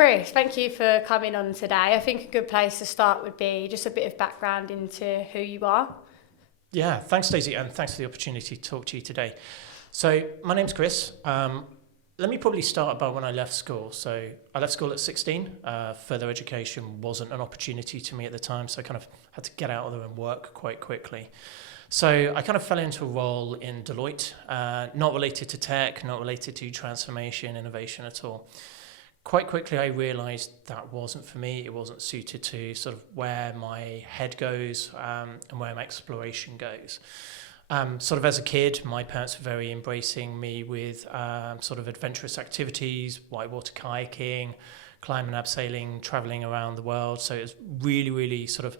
Chris, thank you for coming on today. I think a good place to start would be just a bit of background into who you are. Yeah, thanks, Daisy, and thanks for the opportunity to talk to you today. So, my name's Chris. Let me probably start about when I left school. So, I left school at 16. Further education wasn't an opportunity to me at the time, so I kind of had to get out of there and work quite quickly. So, I kind of fell into a role in Deloitte, not related to tech, not related to transformation, innovation at all. Quite quickly, I realised that wasn't for me. It wasn't suited to sort of where my head goes and where my exploration goes. Sort of as a kid, my parents were very embracing me with sort of adventurous activities, whitewater kayaking, climbing, abseiling, traveling around the world. So it was really, really sort of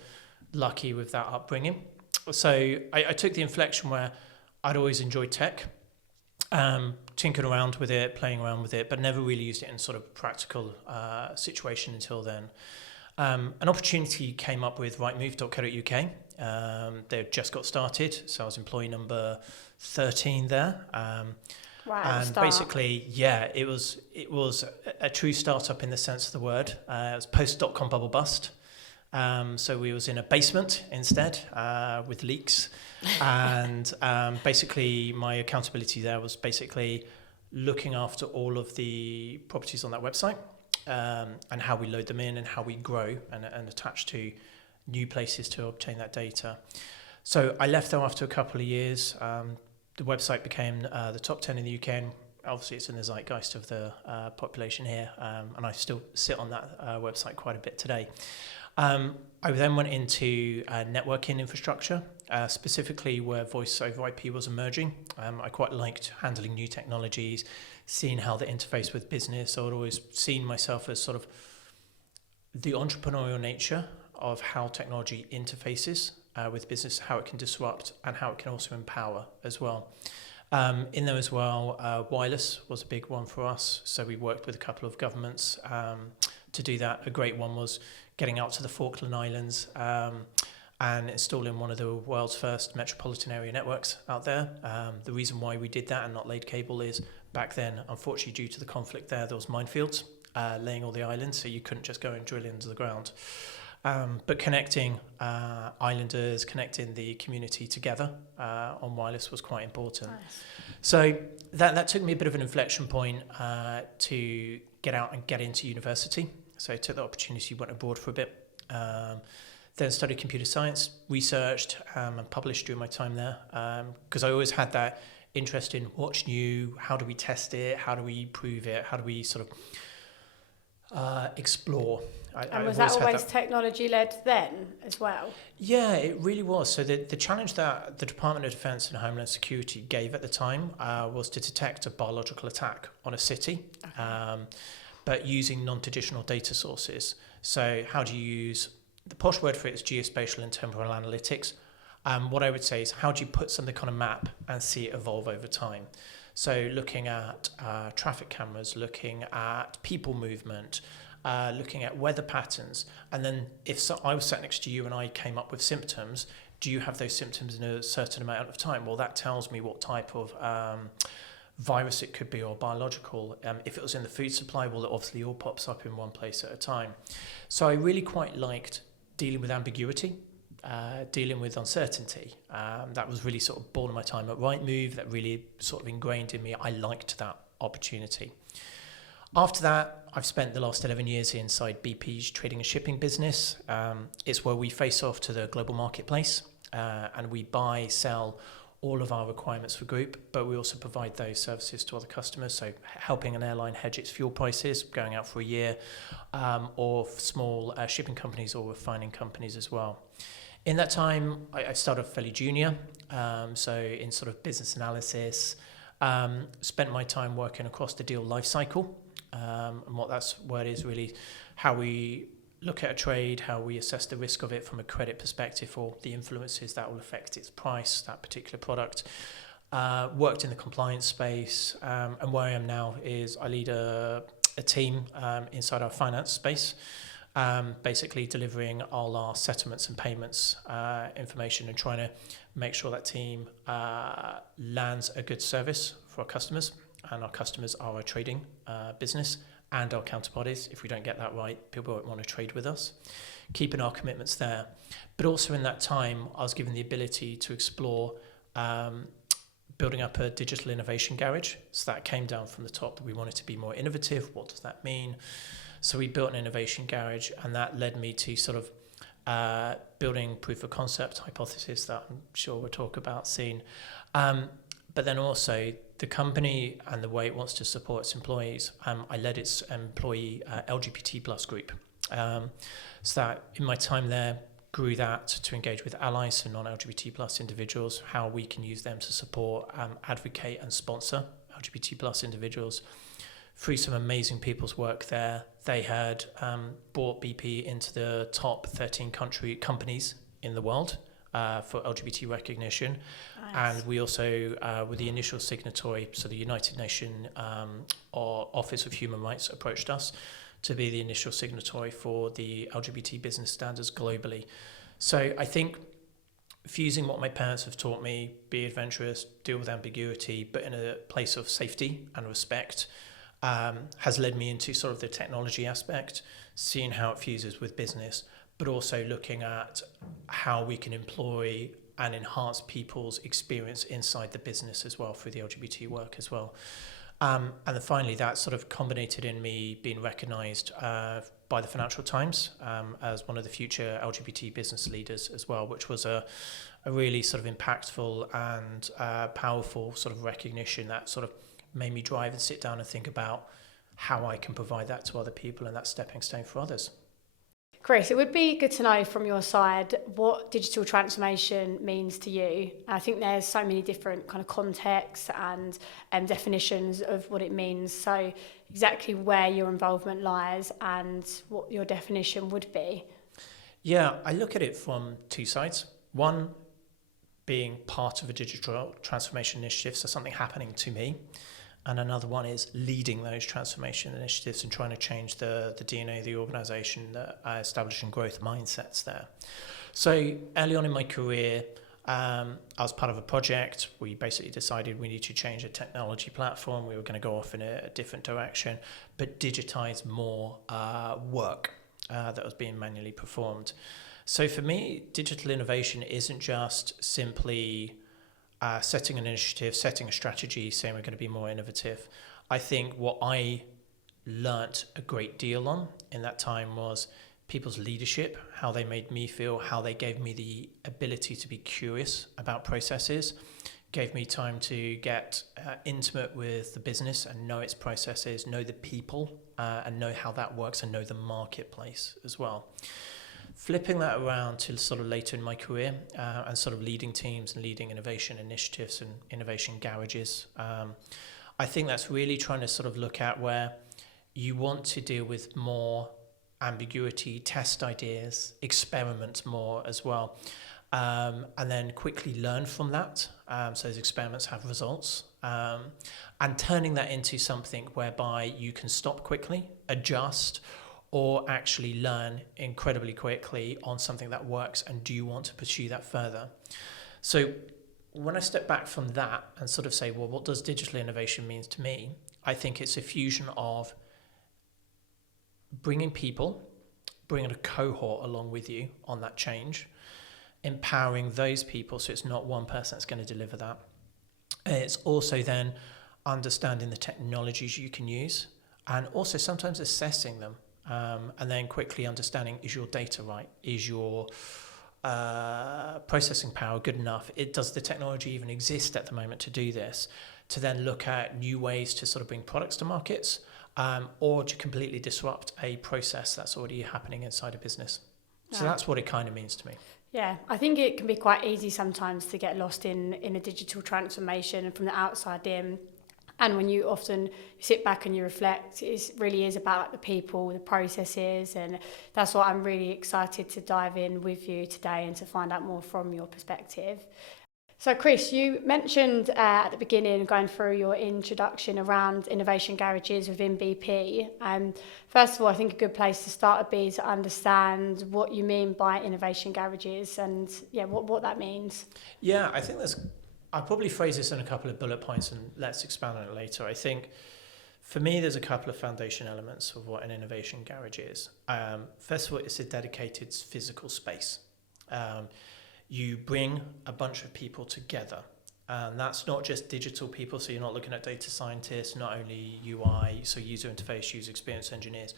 lucky with that upbringing. So I took the inflection where I'd always enjoyed tech, tinkering around with it, playing around with it, but never really used it in sort of practical situation until then. An opportunity came up with rightmove.co.uk. They just got started, so I was employee number 13 there. Wow, And start. basically, yeah, it was a true startup in the sense of the word. It was post-dot-com bubble bust. So we was in a basement instead with leaks. And basically my accountability there was basically looking after all of the properties on that website and how we load them in and how we grow and attach to new places to obtain that data. So I left there after a couple of years. The website became the top 10 in the UK, and obviously it's in the zeitgeist of the population here, and I still sit on that website quite a bit today. I then went into networking infrastructure, specifically where voice over IP was emerging. I quite liked handling new technologies, seeing how they interface with business. I would always seen myself as sort of the entrepreneurial nature of how technology interfaces with business, how it can disrupt and how it can also empower as well. In there as well, wireless was a big one for us. So we worked with a couple of governments to do that. A great one was getting out to the Falkland Islands and installing one of the world's first metropolitan area networks out there. The reason why we did that and not laid cable is back then, unfortunately, due to the conflict there was minefields laying all the islands, so you couldn't just go and drill into the ground. But connecting islanders, connecting the community together on wireless was quite important. Nice. So that took me a bit of an inflection point to get out and get into university. So I took the opportunity, went abroad for a bit, then studied computer science, researched and published during my time there, because I always had that interest in what's new, how do we test it, how do we prove it, how do we sort of explore. And was that always technology-led then as well? Yeah, it really was. So the challenge that the Department of Defence and Homeland Security gave at the time was to detect a biological attack on a city, but using non-traditional data sources. So how do you use, the posh word for it is geospatial and temporal analytics. What I would say is how do you put something on a map and see it evolve over time? So looking at traffic cameras, looking at people movement, looking at weather patterns, and then if I was sat next to you and I came up with symptoms, do you have those symptoms in a certain amount of time? Well, that tells me what type of virus it could be or biological. If it was in the food supply, well, it obviously all pops up in one place at a time. So I really quite liked dealing with ambiguity, dealing with uncertainty. That was really sort of born of my time at Rightmove. That really sort of ingrained in me. I liked that opportunity. After that, I've spent the last 11 years inside BP's trading and shipping business. It's where we face off to the global marketplace and we buy, sell all of our requirements for group, but we also provide those services to other customers. So helping an airline hedge its fuel prices, going out for a year, or small shipping companies or refining companies as well. In that time, I started fairly junior, so in sort of business analysis, spent my time working across the deal life cycle. And what that's word is really how we look at a trade, how we assess the risk of it from a credit perspective or the influences that will affect its price, that particular product. Worked in the compliance space, and where I am now is I lead a team inside our finance space, basically delivering all our settlements and payments information and trying to make sure that team lands a good service for our customers, and our customers are a trading business, and our counterparties. If we don't get that right, people won't want to trade with us. Keeping our commitments there. But also in that time, I was given the ability to explore building up a digital innovation garage. So that came down from the top that we wanted to be more innovative. What does that mean? So we built an innovation garage, and that led me to sort of building proof of concept hypothesis that I'm sure we'll talk about soon. But then also the company and the way it wants to support its employees. I led its employee LGBT plus group. So that in my time there, grew that to engage with allies and non-LGBT plus individuals, how we can use them to support, advocate and sponsor LGBT plus individuals. Through some amazing people's work there, they had brought BP into the top 13 companies in the world for LGBT recognition. Nice. And we also were the initial signatory, so the United Nations Office of Human Rights approached us to be the initial signatory for the LGBT business standards globally. So I think fusing what my parents have taught me, be adventurous, deal with ambiguity, but in a place of safety and respect, has led me into sort of the technology aspect, seeing how it fuses with business, but also looking at how we can employ and enhance people's experience inside the business as well through the LGBT work as well. And then finally, that sort of culminated in me being recognised by the Financial Times as one of the future LGBT business leaders as well, which was a really sort of impactful and powerful sort of recognition that sort of made me drive and sit down and think about how I can provide that to other people and that stepping stone for others. Chris, it would be good to know from your side what digital transformation means to you. I think there's so many different kind of contexts and definitions of what it means. So exactly where your involvement lies and what your definition would be. Yeah, I look at it from two sides. One, being part of a digital transformation initiative, so something happening to me. And another one is leading those transformation initiatives and trying to change the DNA of the organisation, establishing growth mindsets there. So early on in my career, I was part of a project. We basically decided we need to change a technology platform. We were going to go off in a different direction, but digitise more work that was being manually performed. So for me, digital innovation isn't just simply setting an initiative, setting a strategy, saying we're going to be more innovative. I think what I learnt a great deal on in that time was people's leadership, how they made me feel, how they gave me the ability to be curious about processes, gave me time to get intimate with the business and know its processes, know the people and know how that works and know the marketplace as well. Flipping that around to sort of later in my career and sort of leading teams and leading innovation initiatives and innovation garages, I think that's really trying to sort of look at where you want to deal with more ambiguity, test ideas, experiment more as well, and then quickly learn from that. So those experiments have results, and turning that into something whereby you can stop quickly, adjust, or actually learn incredibly quickly on something that works, and do you want to pursue that further? So when I step back from that and sort of say, well, what does digital innovation mean to me? I think it's a fusion of bringing people, bringing a cohort along with you on that change, empowering those people so it's not one person that's going to deliver that. And it's also then understanding the technologies you can use and also sometimes assessing them. And then quickly understanding, is your data right? Is your processing power good enough? Does the technology even exist at the moment to do this? To then look at new ways to sort of bring products to markets, or to completely disrupt a process that's already happening inside a business. So that's what it kind of means to me. Yeah, I think it can be quite easy sometimes to get lost in a digital transformation and from the outside in. And when you often sit back and you reflect, it really is about like the people, the processes, and that's what I'm really excited to dive in with you today and to find out more from your perspective. So Chris, you mentioned at the beginning, going through your introduction around innovation garages within BP. First of all, I think a good place to start would be to understand what you mean by innovation garages and what that means. Yeah, I think I'll probably phrase this in a couple of bullet points and let's expand on it later. I think For me, there's a couple of foundation elements of what an innovation garage is. First of all, it's a dedicated physical space. You bring a bunch of people together. And that's not just digital people, so you're not looking at data scientists, not only UI, so user interface, user experience engineers,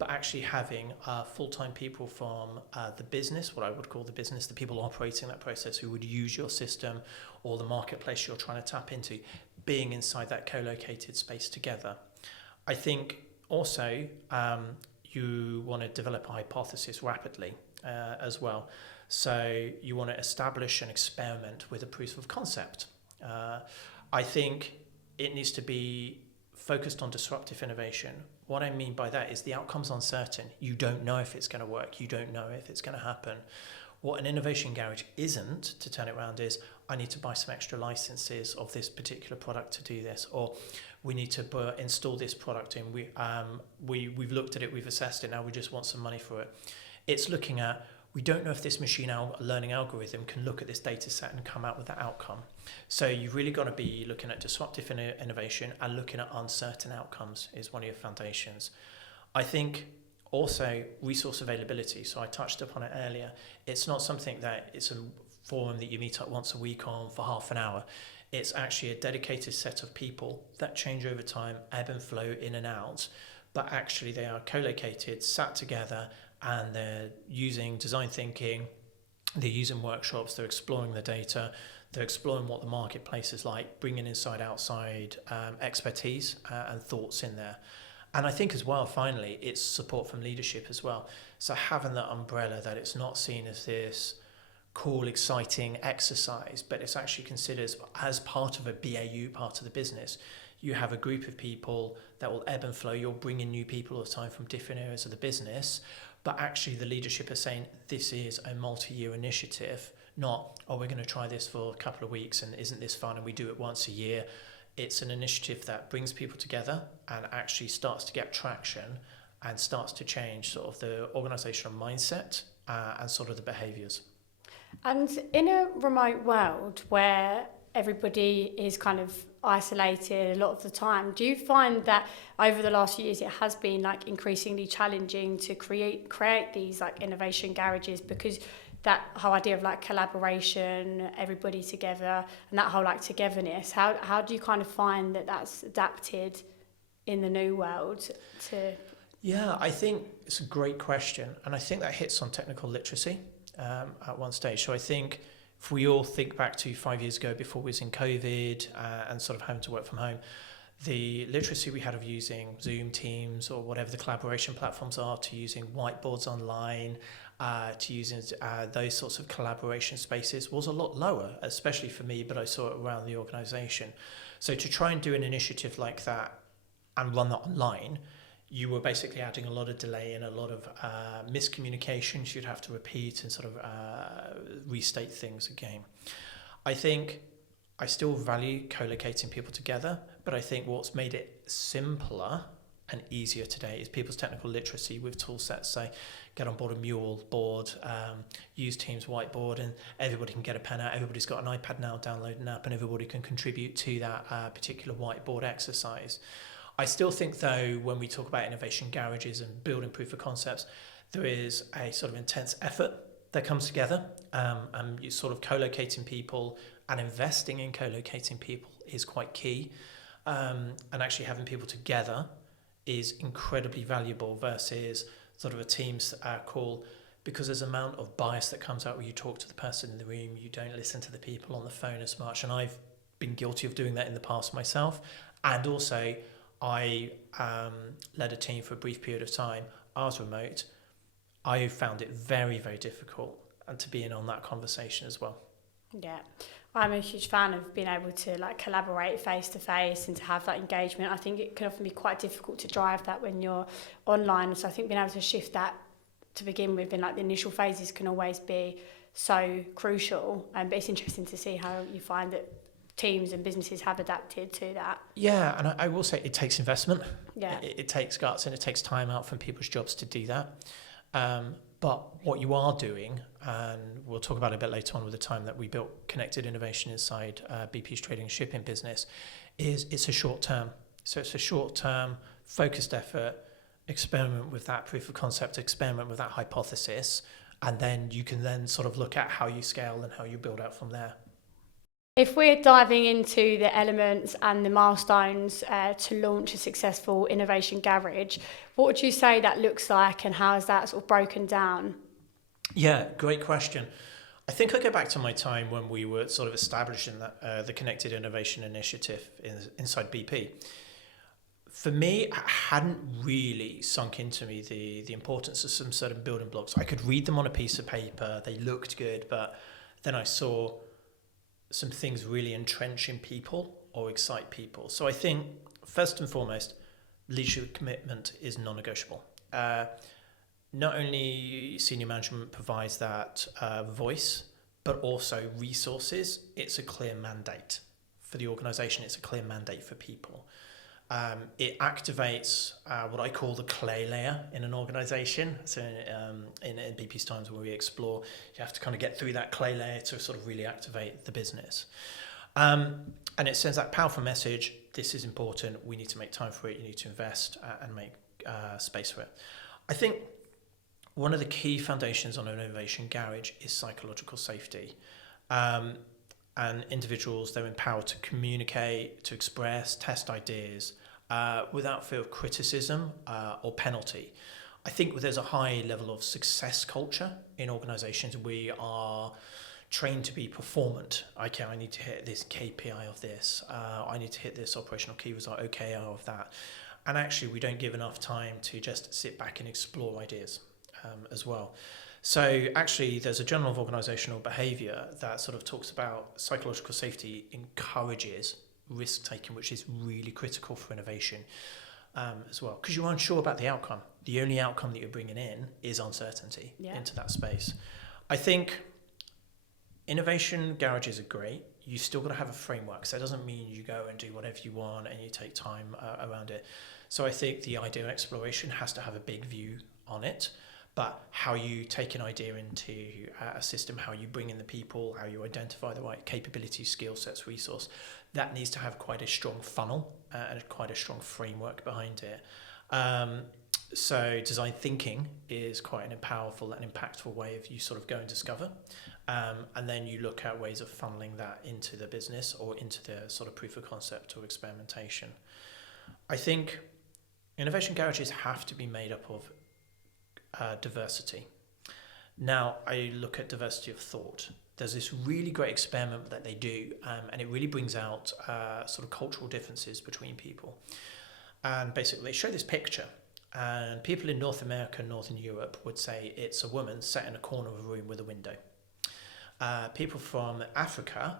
but actually having full-time people from the business, what I would call the business, the people operating that process who would use your system or the marketplace you're trying to tap into, being inside that co-located space together. I think also you want to develop a hypothesis rapidly as well. So you want to establish an experiment with a proof of concept. I think it needs to be focused on disruptive innovation. What I mean by that is the outcome's uncertain. You don't know if it's going to work. You don't know if it's going to happen. What an innovation garage isn't, to turn it around, is I need to buy some extra licenses of this particular product to do this, or we need to install this product in. We've looked at it, we've assessed it, now we just want some money for it. It's looking at, we don't know if this machine learning algorithm can look at this data set and come out with that outcome. So you've really got to be looking at disruptive innovation and looking at uncertain outcomes is one of your foundations. I think also resource availability. So I touched upon it earlier. It's not something that it's a forum that you meet up once a week on for half an hour. It's actually a dedicated set of people that change over time, ebb and flow in and out, but actually they are co-located, sat together, and they're using design thinking, they're using workshops, they're exploring the data, they're exploring what the marketplace is like, bringing inside, outside expertise and thoughts in there. And I think as well, finally, it's support from leadership as well. So having that umbrella that it's not seen as this cool, exciting exercise, but it's actually considered as part of a BAU part of the business. You have a group of people that will ebb and flow. You're bringing new people all the time from different areas of the business. But actually the leadership is saying this is a multi-year initiative, not, oh, we're going to try this for a couple of weeks and isn't this fun and we do it once a year. It's an initiative that brings people together and actually starts to get traction and starts to change sort of the organisational mindset and sort of the behaviours. And in a remote world where everybody is kind of isolated a lot of the time, do you find that over the last few years it has been like increasingly challenging to create these like innovation garages, because that whole idea of like collaboration, everybody together, and that whole like togetherness, how do you kind of find that that's adapted in the new world to? Yeah, I think it's a great question, and I think that hits on technical literacy at one stage. So I think if we all think back to 5 years ago before we was in COVID and sort of having to work from home, the literacy we had of using Zoom, Teams, or whatever the collaboration platforms are, to using whiteboards online, to using those sorts of collaboration spaces was a lot lower, especially for me, but I saw it around the organisation. So to try and do an initiative like that and run that online, you were basically adding a lot of delay and a lot of miscommunications. You'd have to repeat and sort of restate things again. I think I still value co-locating people together, but I think what's made it simpler and easier today is people's technical literacy with tool sets. Say, get on board a Mule board, use Teams whiteboard, and everybody can get a pen out. Everybody's got an iPad now, download an app, and everybody can contribute to that particular whiteboard exercise. I still think, though, when we talk about innovation garages and building proof of concepts, there is a sort of intense effort that comes together, and you sort of co-locating people and investing in co-locating people is quite key, and actually having people together is incredibly valuable versus sort of a Teams call, because there's an amount of bias that comes out when you talk to the person in the room. You don't listen to the people on the phone as much, and I've been guilty of doing that in the past myself. And also I led a team for a brief period of time. I was remote. I found it very, very difficult and to be in on that conversation as well. Yeah, I'm a huge fan of being able to like collaborate face to face and to have that engagement. I think it can often be quite difficult to drive that when you're online. So I think being able to shift that to begin with in like the initial phases can always be so crucial. But it's interesting to see how you find that teams and businesses have adapted to that. Yeah, and I will say it takes investment. Yeah, it takes guts and it takes time out from people's jobs to do that. But what you are doing, and we'll talk about it a bit later on with the time that we built connected innovation inside BP's trading and shipping business, is it's a short term. So it's a short-term, focused effort, experiment with that proof of concept, experiment with that hypothesis, and then you can then sort of look at how you scale and how you build out from there. If we're diving into the elements and the milestones to launch a successful innovation garage, what would you say that looks like and how is that sort of broken down? Yeah, great question. I think I go back to my time when we were sort of establishing that, the Connected Innovation Initiative inside BP. For me, it hadn't really sunk into me the importance of some certain building blocks. I could read them on a piece of paper, they looked good, but then I saw some things really entrench in people or excite people. So I think, first and foremost, leadership commitment is non-negotiable. Not only senior management provides that voice, but also resources. It's a clear mandate for the organisation. It's a clear mandate for people. It activates what I call the clay layer in an organisation. So in BP's times when we explore, you have to kind of get through that clay layer to sort of really activate the business. And it sends that powerful message, this is important, we need to make time for it, you need to invest and make space for it. I think one of the key foundations on an innovation garage is psychological safety. And individuals, they're empowered to communicate, to express, test ideas without fear of criticism or penalty. I think there's a high level of success culture in organizations. We are trained to be performant. Okay, I need to hit this KPI of this. I need to hit this operational key result, OKR of that. And actually, we don't give enough time to just sit back and explore ideas as well. So actually, there's a Journal of Organizational Behavior that sort of talks about psychological safety encourages risk-taking, which is really critical for innovation as well, because you're unsure about the outcome. The only outcome that you're bringing in is uncertainty into that space. I think innovation garages are great. You still got to have a framework. So it doesn't mean you go and do whatever you want and you take time around it. So I think the idea of exploration has to have a big view on it. But how you take an idea into a system, how you bring in the people, how you identify the right capabilities, skill sets, resource, that needs to have quite a strong funnel and quite a strong framework behind it. So design thinking is quite a powerful and impactful way of you sort of go and discover. And then you look at ways of funneling that into the business or into the sort of proof of concept or experimentation. I think innovation garages have to be made up of diversity. Now, I look at diversity of thought. There's this really great experiment that they do, and it really brings out sort of cultural differences between people. And basically, they show this picture, and people in North America and Northern Europe would say it's a woman sat in a corner of a room with a window. People from Africa,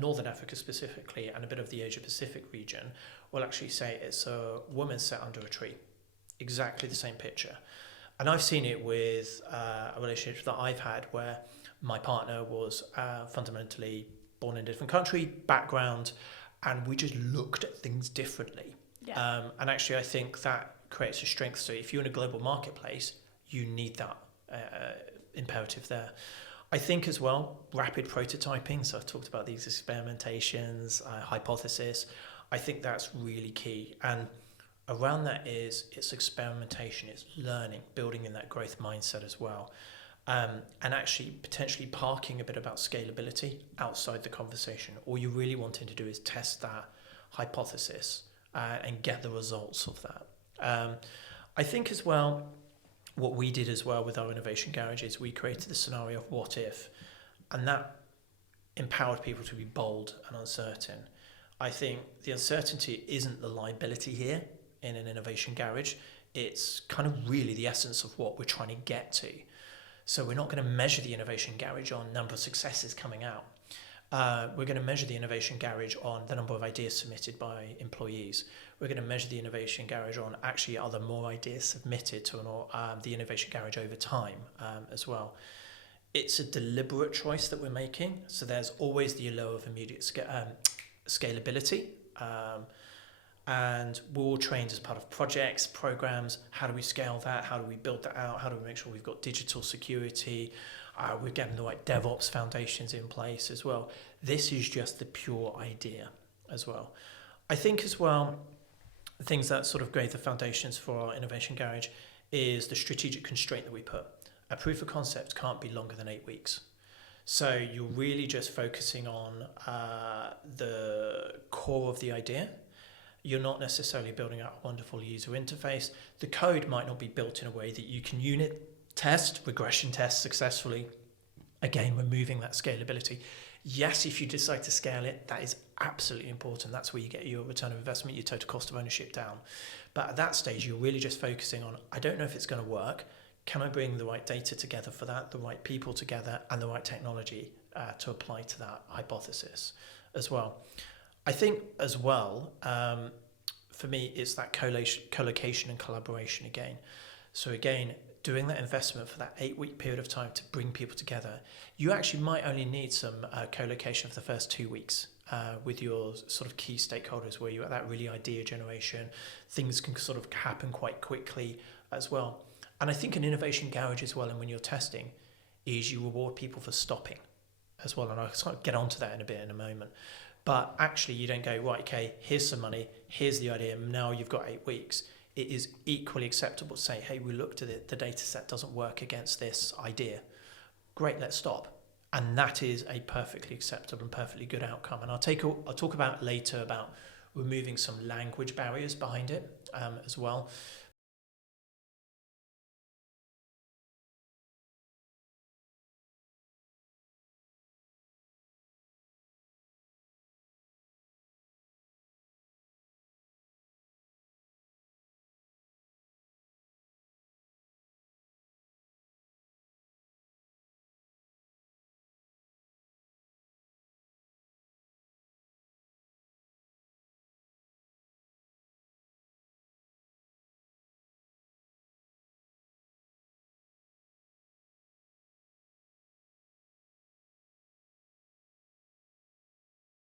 Northern Africa specifically, and a bit of the Asia-Pacific region, will actually say it's a woman sat under a tree. Exactly the same picture. And I've seen it with a relationship that I've had where my partner was fundamentally born in a different country, background, and we just looked at things differently. Yeah. And actually, I think that creates a strength. So if you're in a global marketplace, you need that imperative there. I think as well, rapid prototyping. So I've talked about these experimentations, hypothesis. I think that's really key. And around that it's experimentation, it's learning, building in that growth mindset as well. And actually potentially parking a bit about scalability outside the conversation. All you're really wanting to do is test that hypothesis and get the results of that. I think as well, what we did as well with our innovation garage is we created the scenario of what if, and that empowered people to be bold and uncertain. I think the uncertainty isn't the liability here in an innovation garage. It's kind of really the essence of what we're trying to get to. So we're not going to measure the innovation garage on number of successes coming out. We're going to measure the innovation garage on the number of ideas submitted by employees. We're going to measure the innovation garage on actually are there more ideas submitted to the innovation garage over time as well. It's a deliberate choice that we're making. So there's always the allure of immediate scalability. And we're all trained as part of projects, programs. How do we scale that? How do we build that out? How do we make sure we've got digital security? We're getting the right DevOps foundations in place as well. This is just the pure idea as well. I think as well, things that sort of gave the foundations for our innovation garage is the strategic constraint that we put. A proof of concept can't be longer than 8 weeks. So you're really just focusing on the core of the idea. You're not necessarily building out a wonderful user interface. The code might not be built in a way that you can unit test, regression test successfully. Again, removing that scalability. Yes, if you decide to scale it, that is absolutely important. That's where you get your return of investment, your total cost of ownership down. But at that stage, you're really just focusing on, I don't know if it's going to work. Can I bring the right data together for that, the right people together, and the right technology to apply to that hypothesis as well? I think as well, for me, it's that co-location and collaboration again. So again, doing that investment for that 8-week period of time to bring people together, you actually might only need some co-location for the first 2 weeks with your sort of key stakeholders, where you're at that really idea generation. Things can sort of happen quite quickly as well. And I think an innovation garage as well, and when you're testing, is you reward people for stopping as well. And I'll sort of get onto that in a moment. But actually, you don't go, right, okay, here's some money, here's the idea, now you've got 8 weeks. It is equally acceptable to say, hey, we looked at it, the data set doesn't work against this idea. Great, let's stop. And that is a perfectly acceptable and perfectly good outcome. And I'll talk about later about removing some language barriers behind it as well.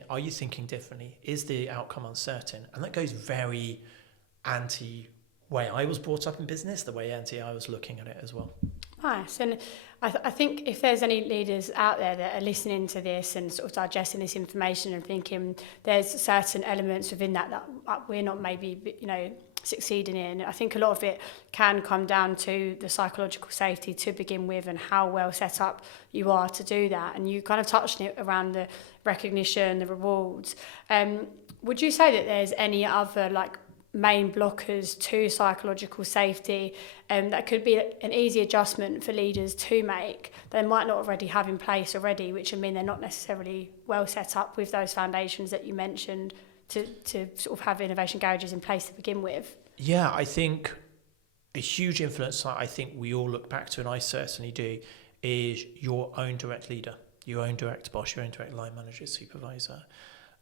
Are you thinking differently? Is the outcome uncertain? And that goes very anti-way I was brought up in business, the way I was looking at it as well. Nice. And I think if there's any leaders out there that are listening to this and sort of digesting this information and thinking there's certain elements within that we're not maybe, succeeding in, I think a lot of it can come down to the psychological safety to begin with and how well set up you are to do that. And you kind of touched on it around the recognition, the rewards. Would you say that there's any other main blockers to psychological safety that could be an easy adjustment for leaders to make they might not already have in place already, which would mean they're not necessarily well set up with those foundations that you mentioned to sort of have innovation garages in place to begin with? Yeah, I think a huge influence I think we all look back to, and I certainly do, is your own direct leader, your own direct boss, your own direct line manager, supervisor.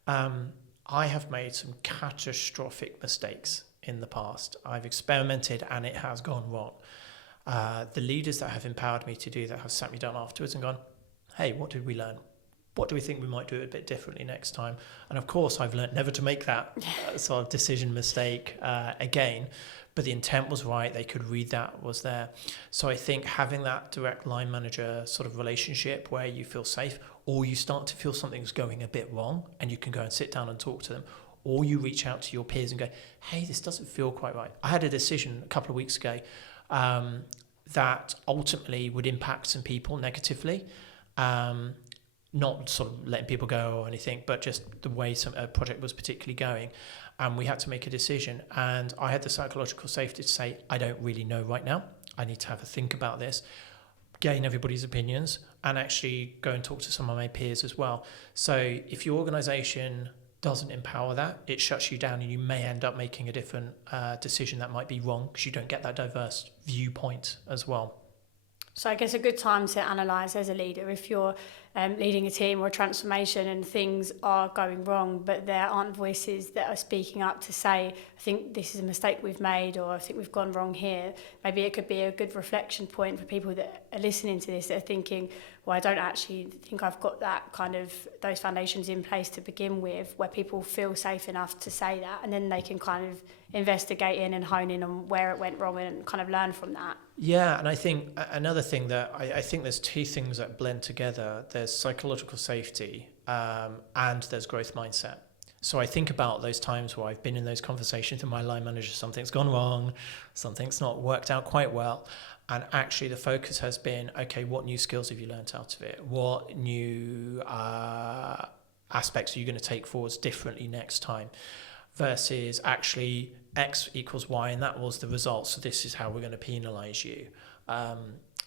I have made some catastrophic mistakes in the past. I've experimented and it has gone wrong. The leaders that have empowered me to do that have sat me down afterwards and gone, hey, what did we learn? What do we think we might do it a bit differently next time? And of course, I've learned never to make that sort of decision mistake again. But the intent was right. They could read that was there. So I think having that direct line manager sort of relationship where you feel safe, or you start to feel something's going a bit wrong and you can go and sit down and talk to them, or you reach out to your peers and go, hey, this doesn't feel quite right. I had a decision a couple of weeks ago that ultimately would impact some people negatively. Not sort of letting people go or anything, but just the way a project was particularly going. And we had to make a decision. And I had the psychological safety to say, I don't really know right now. I need to have a think about this, gain everybody's opinions, and actually go and talk to some of my peers as well. So if your organisation doesn't empower that, it shuts you down and you may end up making a different decision that might be wrong because you don't get that diverse viewpoint as well. So I guess a good time to analyse as a leader, if you're leading a team or a transformation and things are going wrong, but there aren't voices that are speaking up to say, I think this is a mistake we've made, or I think we've gone wrong here. Maybe it could be a good reflection point for people that are listening to this, that are thinking, well, I don't actually think I've got that kind of those foundations in place to begin with, where people feel safe enough to say that, and then they can kind of investigate in and hone in on where it went wrong and kind of learn from that. Yeah, and I think another thing that I think there's two things that blend together. There's psychological safety and there's growth mindset. So I think about those times where I've been in those conversations with my line manager, something's gone wrong, something's not worked out quite well. And actually the focus has been, okay, what new skills have you learned out of it? What new aspects are you going to take forwards differently next time? Versus actually X equals Y, and that was the result. So this is how we're going to penalise you.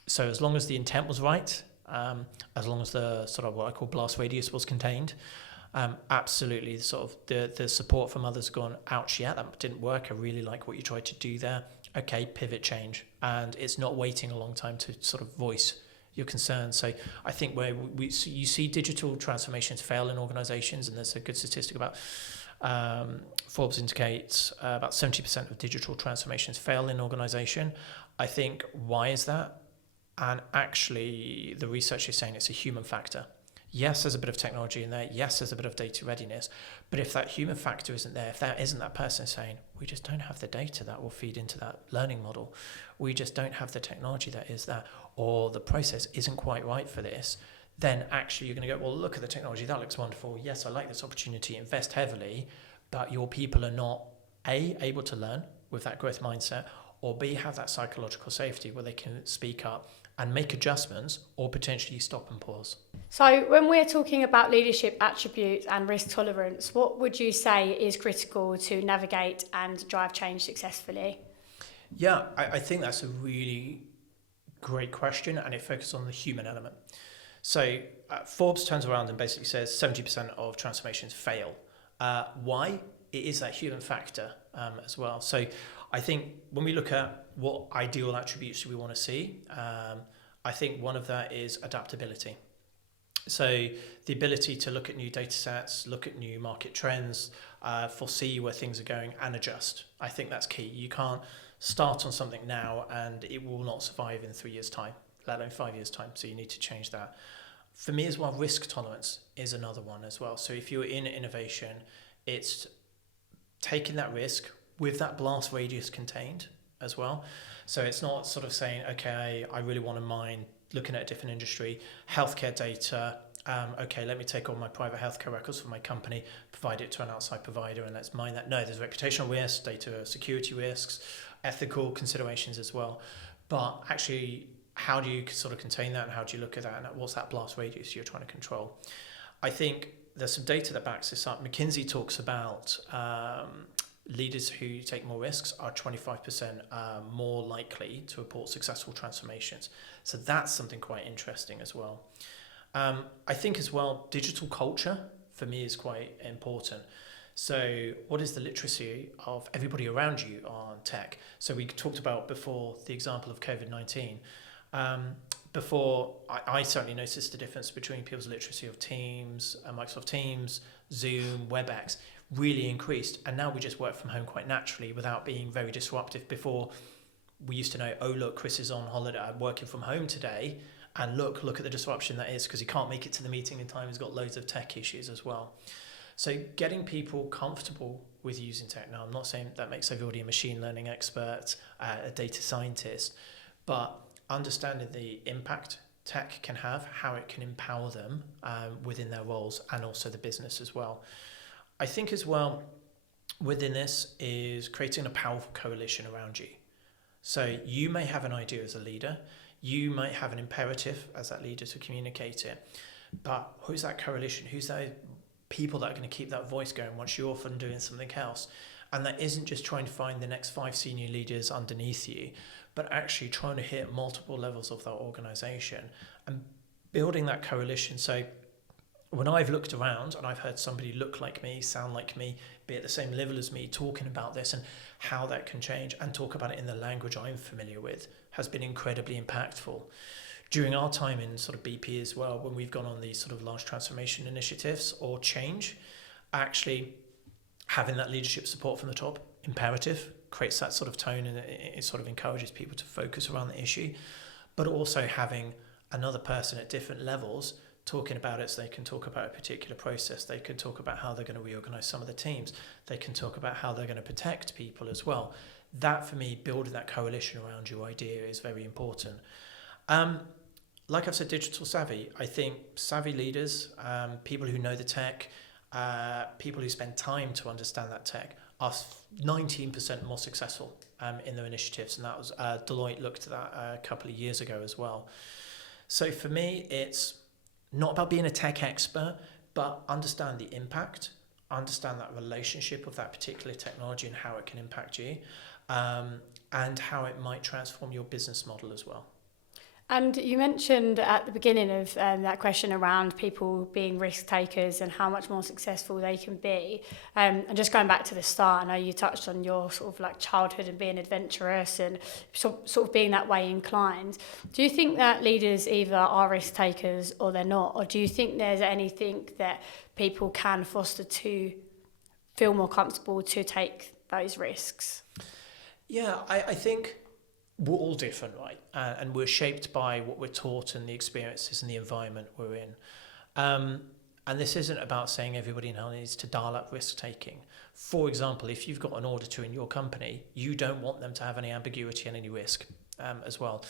So as long as the intent was right, as long as the sort of what I call blast radius was contained, absolutely sort of the support from others gone, ouch, yeah, that didn't work. I really like what you tried to do there. Okay, pivot, change. And it's not waiting a long time to sort of voice your concerns. So I think where you see digital transformations fail in organizations, and there's a good statistic about Forbes indicates about 70% of digital transformations fail in organization. I think, why is that? And actually the research is saying it's a human factor. Yes, there's a bit of technology in there. Yes, there's a bit of data readiness. But if that human factor isn't there, if that isn't that person saying, we just don't have the data that will feed into that learning model, we just don't have the technology that is that, or the process isn't quite right for this, then actually you're going to go, well, look at the technology. That looks wonderful. Yes, I like this opportunity. Invest heavily, but your people are not, A, able to learn with that growth mindset, or B, have that psychological safety where they can speak up and make adjustments or potentially stop and pause. So when we're talking about leadership attributes and risk tolerance, what would you say is critical to navigate and drive change successfully? Yeah, I think that's a really great question, and it focuses on the human element. So Forbes turns around and basically says 70% of transformations fail. Why? It is that human factor as well. So I think when we look at what ideal attributes do we want to see, I think one of that is adaptability. So the ability to look at new data sets, look at new market trends, foresee where things are going and adjust. I think that's key. You can't start on something now and it will not survive in 3 years' time, let alone 5 years' time. So you need to change that. For me as well, risk tolerance is another one as well. So if you're in innovation, it's taking that risk with that blast radius contained as well. So it's not sort of saying, okay, I really want to mine, looking at a different industry, healthcare data. Okay, let me take all my private healthcare records from my company, provide it to an outside provider, and let's mine that. No, there's reputational risks, data security risks, ethical considerations as well. But actually, how do you sort of contain that, and how do you look at that, and what's that blast radius you're trying to control? I think there's some data that backs this up. McKinsey talks about leaders who take more risks are 25% more likely to report successful transformations. So that's something quite interesting as well. I think as well, digital culture for me is quite important. So what is the literacy of everybody around you on tech? So we talked about before the example of COVID-19. Before, I certainly noticed the difference between people's literacy of Teams, Microsoft Teams, Zoom, WebEx really increased. And now we just work from home quite naturally without being very disruptive. Before, we used to know, oh, look, Chris is on holiday, I'm working from home today. And look at the disruption that is because he can't make it to the meeting in time. He's got loads of tech issues as well. So getting people comfortable with using tech. Now, I'm not saying that makes everybody a machine learning expert, a data scientist, but understanding the impact tech can have, how it can empower them within their roles and also the business as well. I think as well within this is creating a powerful coalition around you. So you may have an idea as a leader, you might have an imperative as that leader to communicate it, but who's that coalition? Who's that people that are going to keep that voice going once you're off and doing something else? And that isn't just trying to find the next 5 senior leaders underneath you, but actually trying to hit multiple levels of that organization and building that coalition. So when I've looked around and I've heard somebody look like me, sound like me, be at the same level as me, talking about this and how that can change and talk about it in the language I'm familiar with has been incredibly impactful. During our time in sort of BP as well, when we've gone on these sort of large transformation initiatives or change, actually having that leadership support from the top, imperative, creates that sort of tone and it sort of encourages people to focus around the issue, but also having another person at different levels talking about it, so they can talk about a particular process, they can talk about how they're going to reorganize some of the teams, they can talk about how they're going to protect people as well. That for me, building that coalition around your idea is very important. Like I've said, digital savvy. I think savvy leaders, people who know the tech, people who spend time to understand that tech are 19% more successful in their initiatives. And that was Deloitte looked at that a couple of years ago as well. So for me, it's not about being a tech expert, but understand the impact, understand that relationship of that particular technology and how it can impact you, and how it might transform your business model as well. And you mentioned at the beginning of that question around people being risk takers and how much more successful they can be. And just going back to the start, I know you touched on your sort of like childhood and being adventurous and sort of being that way inclined. Do you think that leaders either are risk takers or they're not? Or do you think there's anything that people can foster to feel more comfortable to take those risks? Yeah, I think we're all different, right? And we're shaped by what we're taught and the experiences and the environment we're in. And this isn't about saying everybody now needs to dial up risk taking. For example, if you've got an auditor in your company, you don't want them to have any ambiguity and any risk as well.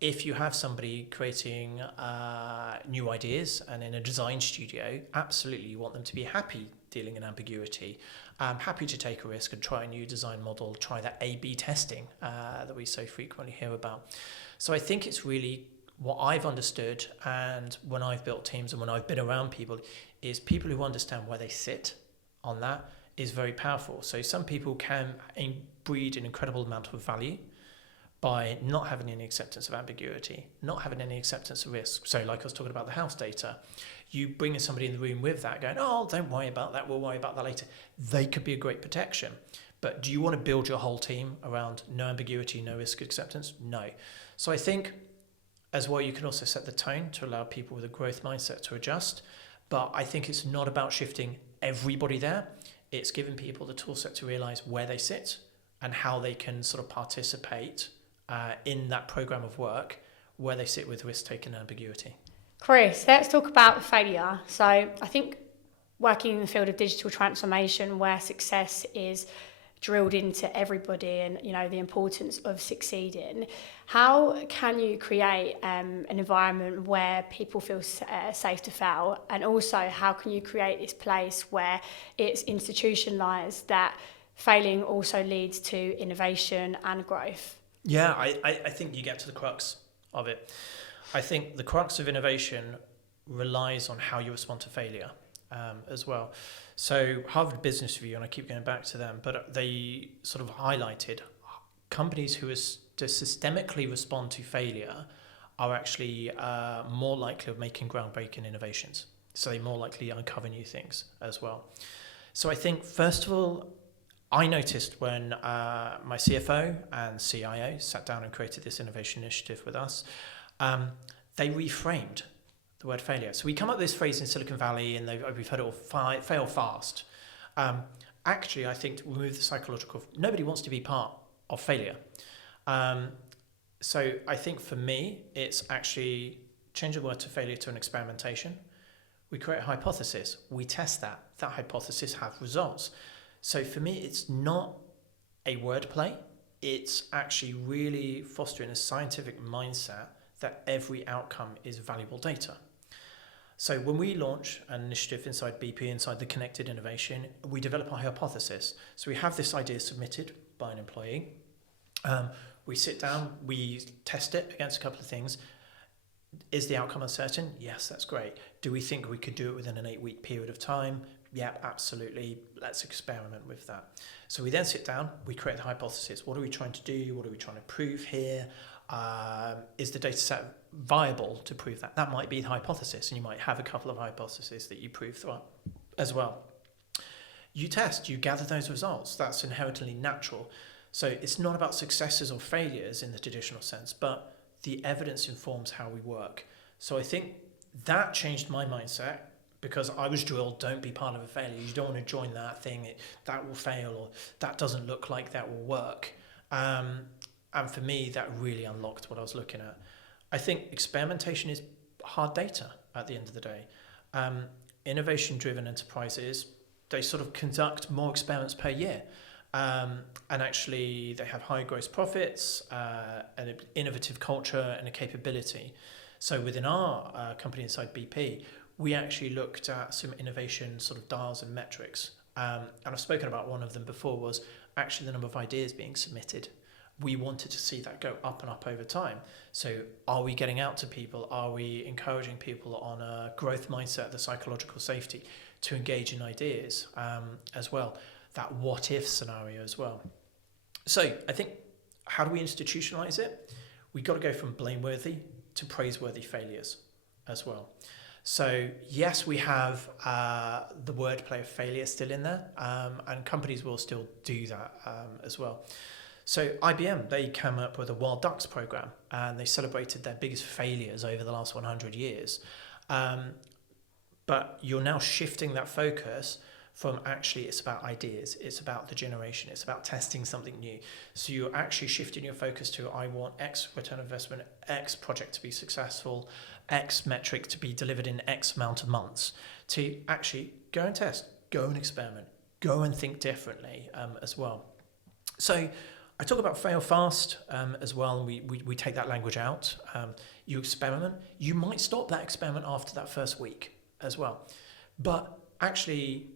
If you have somebody creating new ideas and in a design studio, absolutely you want them to be happy dealing in ambiguity. Happy to take a risk and try a new design model, try that A/B testing that we so frequently hear about. So I think it's really what I've understood, and when I've built teams and when I've been around people, is people who understand where they sit on that is very powerful. So some people can breed an incredible amount of value by not having any acceptance of ambiguity, not having any acceptance of risk. So like I was talking about the house data, you bring in somebody in the room with that going, oh, don't worry about that, we'll worry about that later. They could be a great protection. But do you want to build your whole team around no ambiguity, no risk acceptance? No. So I think as well, you can also set the tone to allow people with a growth mindset to adjust. But I think it's not about shifting everybody there. It's giving people the tool set to realize where they sit and how they can sort of participate in that program of work where they sit with risk-taking and ambiguity. Chris, let's talk about failure. So I think working in the field of digital transformation where success is drilled into everybody and, you know, the importance of succeeding, how can you create an environment where people feel safe to fail? And also, how can you create this place where it's institutionalized that failing also leads to innovation and growth? Yeah, I think you get to the crux of it. I think the crux of innovation relies on how you respond to failure as well. So Harvard Business Review, and I keep going back to them, but they sort of highlighted companies who systemically respond to failure are actually more likely of making groundbreaking innovations. So they're more likely to uncover new things as well. So I think, first of all, I noticed when my CFO and CIO sat down and created this innovation initiative with us, they reframed the word failure. So we come up with this phrase in Silicon Valley, and we've heard it all, fail fast. Actually, I think to remove the psychological, nobody wants to be part of failure. So I think for me, it's actually change the word to failure to an experimentation. We create a hypothesis. We test that. That hypothesis has results. So for me, it's not a wordplay. It's actually really fostering a scientific mindset that every outcome is valuable data. So when we launch an initiative inside BP, inside the Connected Innovation, we develop a hypothesis. So we have this idea submitted by an employee. We sit down, we test it against a couple of things. Is the outcome uncertain? Yes, that's great. Do we think we could do it within an 8-week period of time? Yeah, absolutely. Let's experiment with that. So we then sit down, we create the hypothesis. What are we trying to do? What are we trying to prove here? Is the data set viable to prove that? That might be the hypothesis, and you might have a couple of hypotheses that you prove throughout as well. You test, you gather those results. That's inherently natural. So it's not about successes or failures in the traditional sense, but the evidence informs how we work. So I think that changed my mindset, because I was drilled, don't be part of a failure. You don't want to join that thing, that will fail, or that doesn't look like that will work. And for me, that really unlocked what I was looking at. I think experimentation is hard data at the end of the day. Innovation-driven enterprises, they sort of conduct more experiments per year. And actually, they have high gross profits, an innovative culture, and a capability. So within our company inside BP, we actually looked at some innovation sort of dials and metrics. And I've spoken about one of them before, was actually the number of ideas being submitted. We wanted to see that go up and up over time. So are we getting out to people? Are we encouraging people on a growth mindset, the psychological safety, to engage in ideas as well? That what if scenario as well. So I think, how do we institutionalize it? We've got to go from blameworthy to praiseworthy failures as well. So yes, we have the wordplay of failure still in there, and companies will still do that as well. So IBM, they came up with a Wild Ducks program, and they celebrated their biggest failures over the last 100 years. But you're now shifting that focus from actually it's about ideas, it's about the generation, it's about testing something new. So you're actually shifting your focus to, I want X return on investment, X project to be successful, X metric to be delivered in X amount of months, to actually go and test, go and experiment, go and think differently as well. So I talk about fail fast as well, and we take that language out. You experiment, you might stop that experiment after that first week as well. But actually,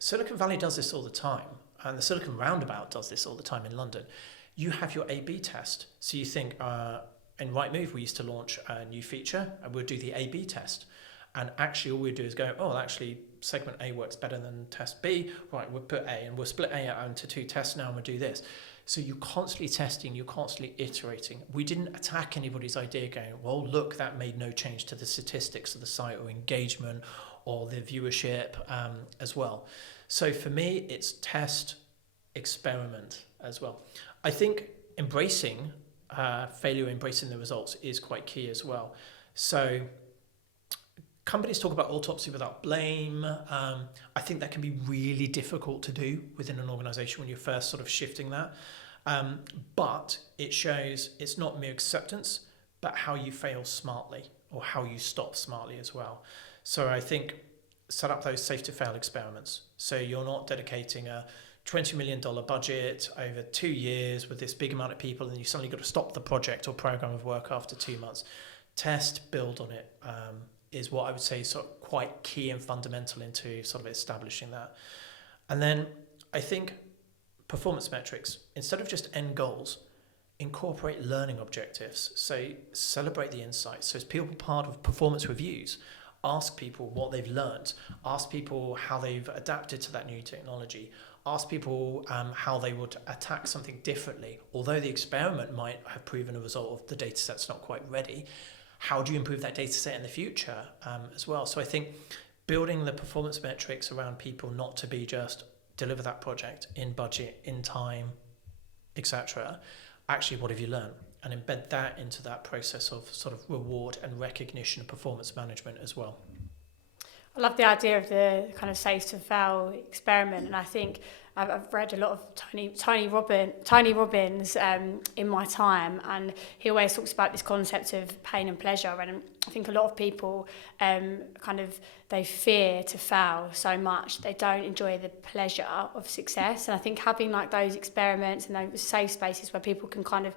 Silicon Valley does this all the time, and the Silicon Roundabout does this all the time in London. You have your A/B test. So you think, in Rightmove, we used to launch a new feature, and we'll do the A/B test. And actually, all we do is go, oh, actually, segment A works better than test B. Right, we'll put A, and we'll split A out into 2 tests now, and we'll do this. So you're constantly testing, you're constantly iterating. We didn't attack anybody's idea going, well, look, that made no change to the statistics of the site or engagement or the viewership as well. So for me, it's test, experiment as well. I think embracing failure, embracing the results is quite key as well. So companies talk about autopsy without blame. I think that can be really difficult to do within an organization when you're first sort of shifting that. But it shows it's not mere acceptance, but how you fail smartly or how you stop smartly as well. So I think set up those safe to fail experiments. So you're not dedicating a $20 million budget over 2 years with this big amount of people, and you suddenly got to stop the project or program of work after 2 months. Test, build on it. Is what I would say is sort of quite key and fundamental into sort of establishing that. And then I think performance metrics, instead of just end goals, incorporate learning objectives. So celebrate the insights. So as people part of performance reviews, ask people what they've learned, ask people how they've adapted to that new technology, ask people how they would attack something differently. Although the experiment might have proven a result of the data set's not quite ready, how do you improve that data set in the future as well? So I think building the performance metrics around people not to be just deliver that project in budget, in time, etc. Actually, what have you learned? And embed that into that process of sort of reward and recognition of performance management as well. I love the idea of the kind of safe to fail experiment, and I think I've read a lot of Tony Robbins in my time, and he always talks about this concept of pain and pleasure. And I think a lot of people they fear to fail so much they don't enjoy the pleasure of success. And I think having like those experiments and those safe spaces where people can kind of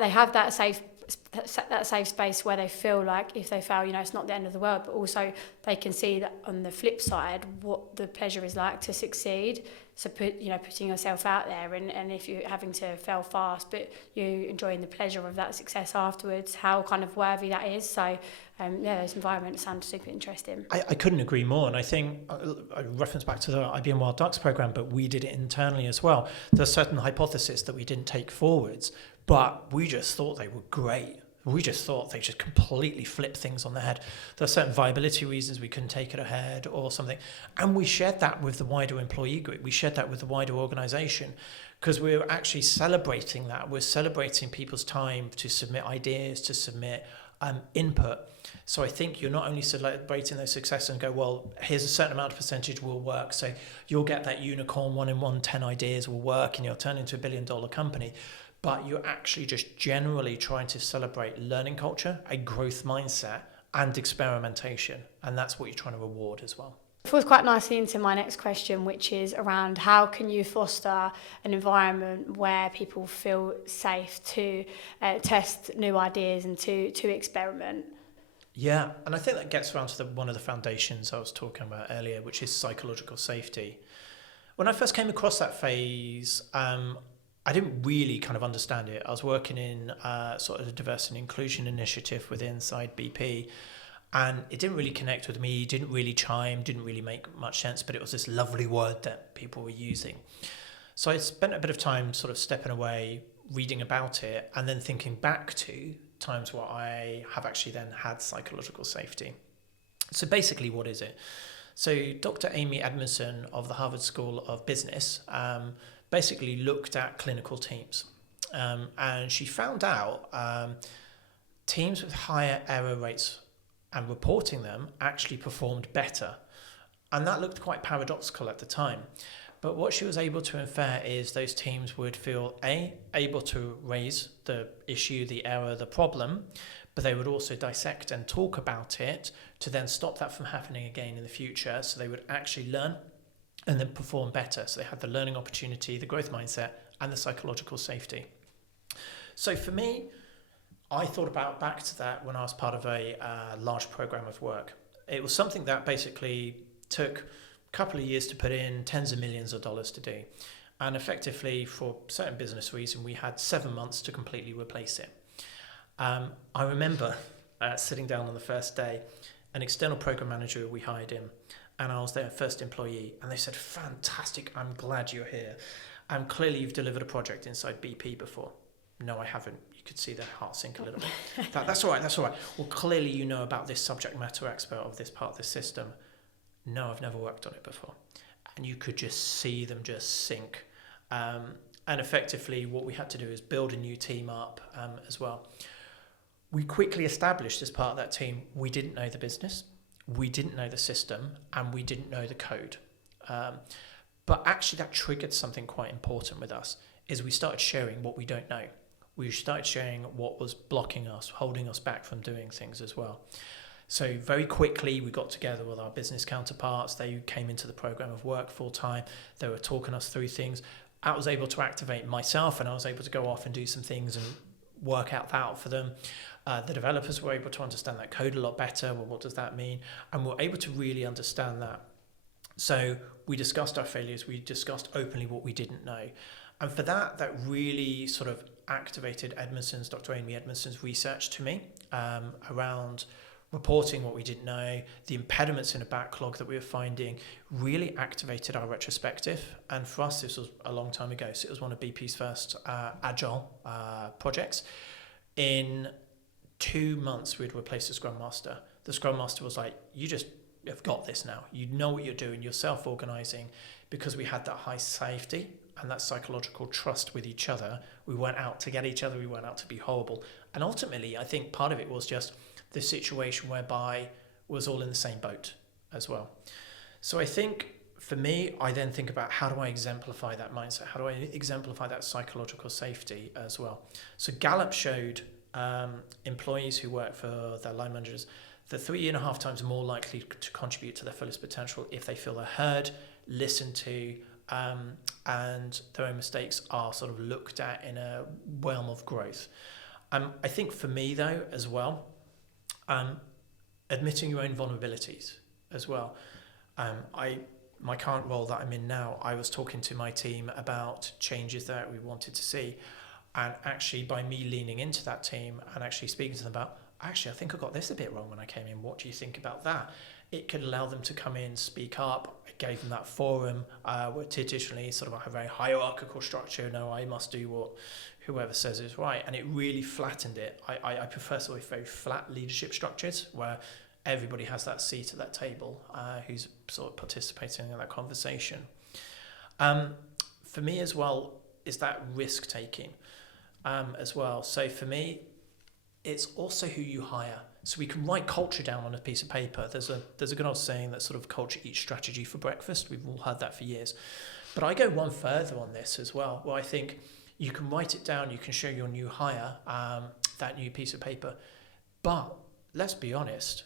they have that safe space where they feel like if they fail, it's not the end of the world, but also they can see that on the flip side what the pleasure is like to succeed. So putting yourself out there, and if you're having to fail fast, but you enjoying the pleasure of that success afterwards, how kind of worthy that is. So those environments sound super interesting. I couldn't agree more, and I think I reference back to the IBM Wild Ducks program, but we did it internally as well. There's certain hypotheses that we didn't take forwards, but we just thought they were great. We just thought they just completely flipped things on their head. There are certain viability reasons we couldn't take it ahead or something. And we shared that with the wider employee group. We shared that with the wider organization because we're actually celebrating that. We're celebrating people's time to submit ideas, to submit input. So I think you're not only celebrating their success and go, well, here's a certain amount of percentage will work. So you'll get that unicorn 1 in 110 ideas will work and you'll turn into $1 billion company. But you're actually just generally trying to celebrate learning culture, a growth mindset, and experimentation. And that's what you're trying to reward as well. It falls quite nicely into my next question, which is around how can you foster an environment where people feel safe to test new ideas and to experiment? Yeah, and I think that gets around to one of the foundations I was talking about earlier, which is psychological safety. When I first came across that phase, I didn't really kind of understand it. I was working in sort of the diversity and inclusion initiative within inside BP, and it didn't really connect with me, didn't really chime, didn't really make much sense, but it was this lovely word that people were using. So I spent a bit of time sort of stepping away, reading about it, and then thinking back to times where I have actually then had psychological safety. So basically, what is it? So Dr. Amy Edmondson of the Harvard School of Business basically looked at clinical teams. And she found out teams with higher error rates and reporting them actually performed better. And that looked quite paradoxical at the time. But what she was able to infer is those teams would feel able to raise the issue, the error, the problem, but they would also dissect and talk about it to then stop that from happening again in the future. So they would actually learn and then perform better. So they had the learning opportunity, the growth mindset, and the psychological safety. So for me, I thought about back to that when I was part of a large program of work. It was something that basically took a couple of years to put in, tens of millions of dollars to do. And effectively, for certain business reason, we had 7 months to completely replace it. I remember sitting down on the first day, an external program manager, we hired him, and I was their first employee. And they said, fantastic, I'm glad you're here. Clearly you've delivered a project inside BP before. No, I haven't. You could see their heart sink a little bit. That's all right. Well, clearly you know about this subject matter expert of this part of the system. No, I've never worked on it before. And you could just see them just sink. And effectively what we had to do is build a new team up as well. We quickly established as part of that team, we didn't know the business, we didn't know the system, and we didn't know the code. But actually that triggered something quite important with us, is we started sharing what we don't know. We started sharing what was blocking us, holding us back from doing things as well. So very quickly we got together with our business counterparts. They came into the program of work full time. They were talking us through things. I was able to activate myself, and I was able to go off and do some things and work out that for them. The developers were able to understand that code a lot better. Well, what does that mean? And we're able to really understand that. So we discussed our failures. We discussed openly what we didn't know. And for that really sort of activated Dr. Amy Edmondson's research to me around reporting what we didn't know, the impediments in a backlog that we were finding, really activated our retrospective. And for us, this was a long time ago. So it was one of BP's first agile projects. In 2 months, we'd replaced the Scrum Master. The Scrum Master was like, you just have got this now. You know what you're doing. You're self-organizing. Because we had that high safety and that psychological trust with each other, we went out to get each other. We went out to be horrible. And ultimately, I think part of it was just the situation whereby we was all in the same boat as well. So I think for me, I then think about how do I exemplify that mindset? How do I exemplify that psychological safety as well? So Gallup showed employees who work for their line managers, they're 3.5 times more likely to contribute to their fullest potential if they feel they're heard, listened to, and their own mistakes are sort of looked at in a realm of growth. I think for me though as well, admitting your own vulnerabilities as well. My current role that I'm in now, I was talking to my team about changes that we wanted to see, and actually by me leaning into that team and actually speaking to them about, actually I think I got this a bit wrong when I came in, what do you think about that? It could allow them to come in, speak up. I gave them that forum where traditionally sort of a very hierarchical structure, no, I must do what whoever says is right, and it really flattened it. I prefer sort of very flat leadership structures where everybody has that seat at that table who's sort of participating in that conversation. For me as well is that risk taking as well. So for me, it's also who you hire. So we can write culture down on a piece of paper. There's a good old saying that sort of culture eats strategy for breakfast. We've all heard that for years. But I go one further on this as well, where I think you can write it down, you can show your new hire that new piece of paper. But let's be honest,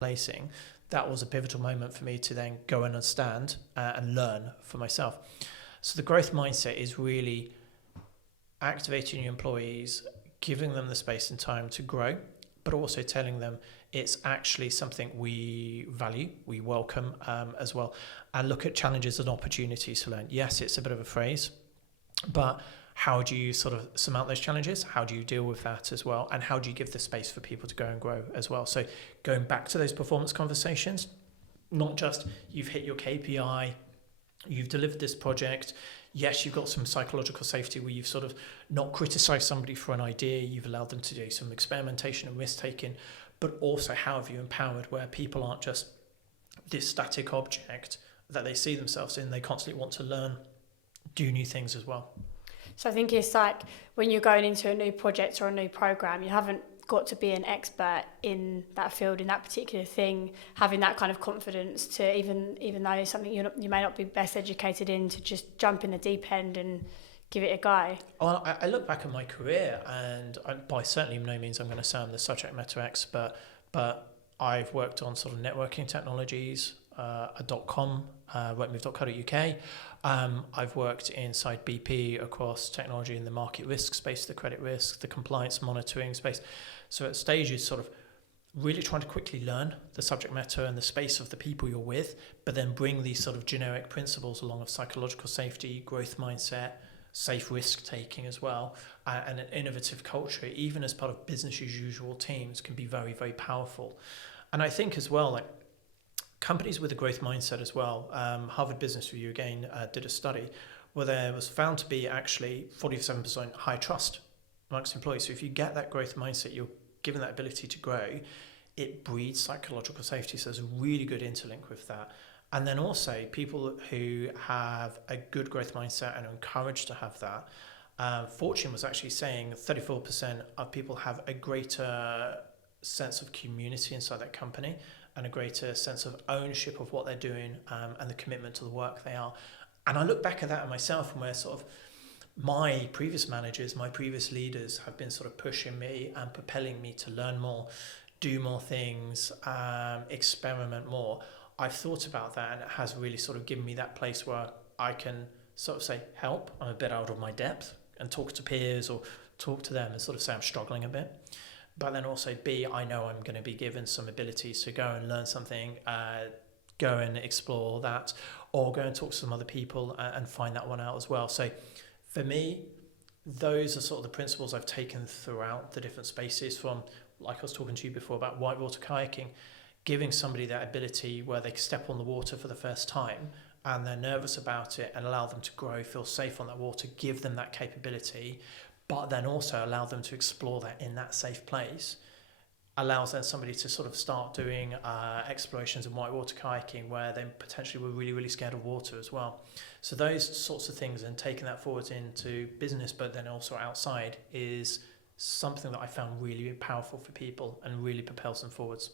placing, that was a pivotal moment for me to then go and understand and learn for myself. So the growth mindset is really activating your employees, giving them the space and time to grow, but also telling them it's actually something we value, we welcome as well, and look at challenges and opportunities to learn. Yes, it's a bit of a phrase, but how do you sort of surmount those challenges? How do you deal with that as well? And how do you give the space for people to go and grow as well? So going back to those performance conversations, not just you've hit your KPI, you've delivered this project. Yes, you've got some psychological safety where you've sort of not criticized somebody for an idea, you've allowed them to do some experimentation and risk taking, but also how have you empowered where people aren't just this static object that they see themselves in, they constantly want to learn, do new things as well. So I think it's like when you're going into a new project or a new program, you haven't got to be an expert in that field, in that particular thing, having that kind of confidence to even though it's something you may not be best educated in, to just jump in the deep end and give it a go. Well, I look back at my career, and by certainly no means I'm going to say I'm the subject matter expert, but I've worked on sort of networking technologies, a .com, workmove.co.uk. I've worked inside BP across technology in the market risk space, the credit risk, the compliance monitoring space. So at stages, sort of really trying to quickly learn the subject matter and the space of the people you're with, but then bring these sort of generic principles along of psychological safety, growth mindset, safe risk taking as well, and an innovative culture, even as part of business as usual teams, can be very, very powerful. And I think as well, like companies with a growth mindset as well, Harvard Business Review again did a study where there was found to be actually 47% high trust amongst employees. So if you get that growth mindset, you're given that ability to grow, it breeds psychological safety. So there's a really good interlink with that. And then also people who have a good growth mindset and are encouraged to have that. Fortune was actually saying 34% of people have a greater sense of community inside that company and a greater sense of ownership of what they're doing and the commitment to the work they are. And I look back at that in myself, and where sort of my previous managers, my previous leaders have been sort of pushing me and propelling me to learn more, do more things, experiment more. I've thought about that, and it has really sort of given me that place where I can sort of say, help, I'm a bit out of my depth, and talk to peers or talk to them and sort of say I'm struggling a bit. But then also B, I know I'm going to be given some abilities to go and learn something, go and explore that, or go and talk to some other people and find that one out as well. So for me, those are sort of the principles I've taken throughout the different spaces, from, like I was talking to you before about whitewater kayaking, giving somebody that ability where they can step on the water for the first time and they're nervous about it, and allow them to grow, feel safe on that water, give them that capability, but then also allow them to explore that in that safe place, allows then somebody to sort of start doing explorations in whitewater kayaking where they potentially were really, really scared of water as well. So those sorts of things, and taking that forward into business, but then also outside, is something that I found really powerful for people and really propels them forwards.